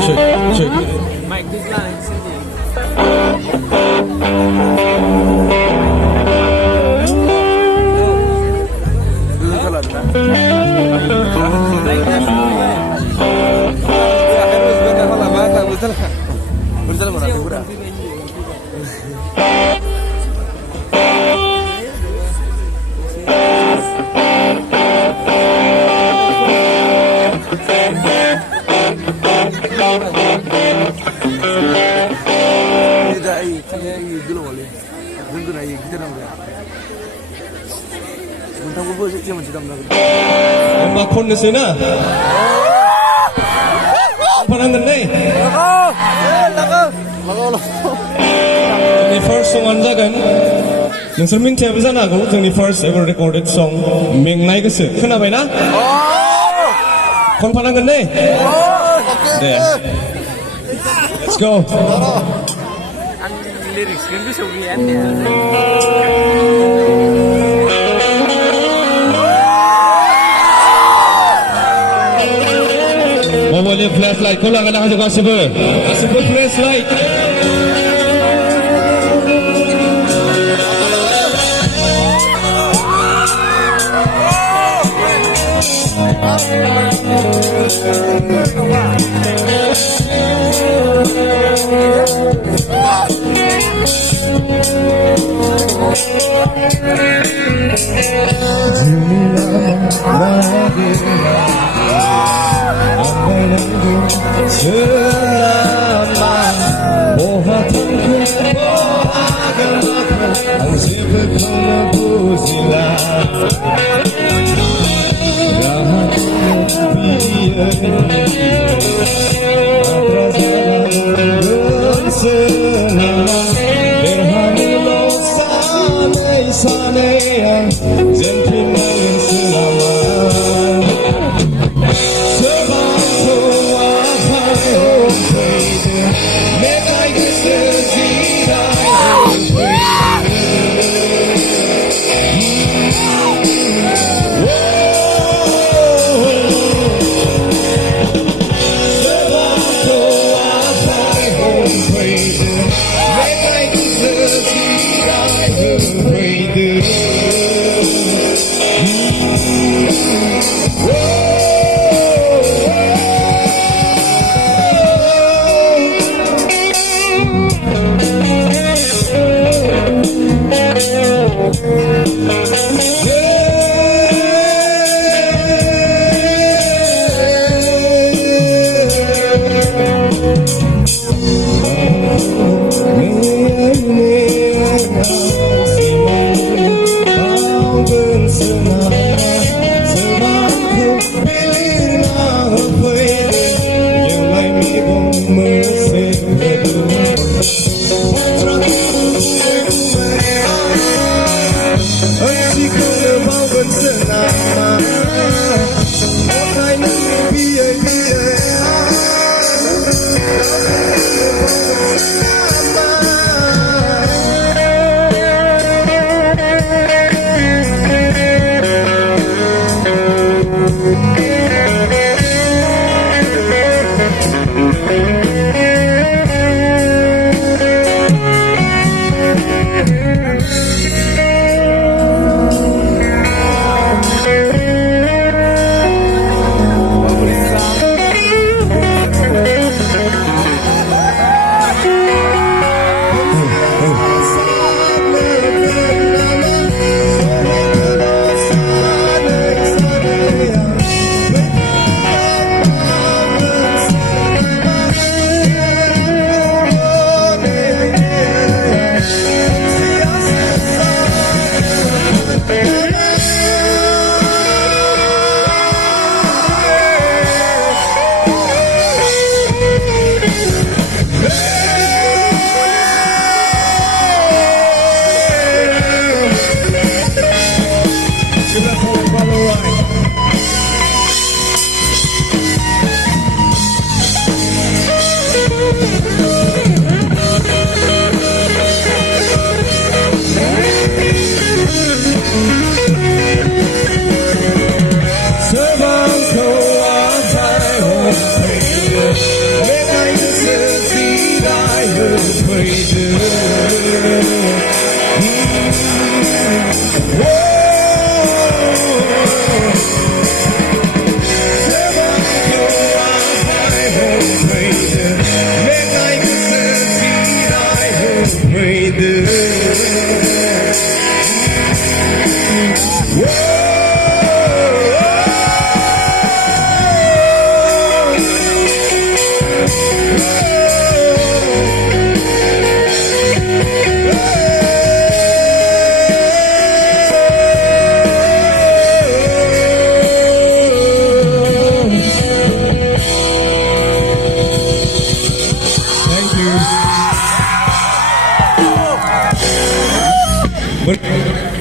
Check. Mike this line sendiri. Mà khôn được xí nữa. Phần ăn gần đây. The first song on jagan. Nोंसोर मिन्थियाबो जानो हागौ जोंनि first ever recorded song मेंनाय गोसो खोनाबाय ना? खनफानांगोन दे. दे. Let's go. Ang lyrics kan bisa ulian ya. Mobile flashlight kau lah kena kasih flashlight. Selama bohatanku bohagamaku Angsibu kau buzilah Rahatku biarni Atrasalan selama Berhanulau sanai-sanaian Zempinain selama bore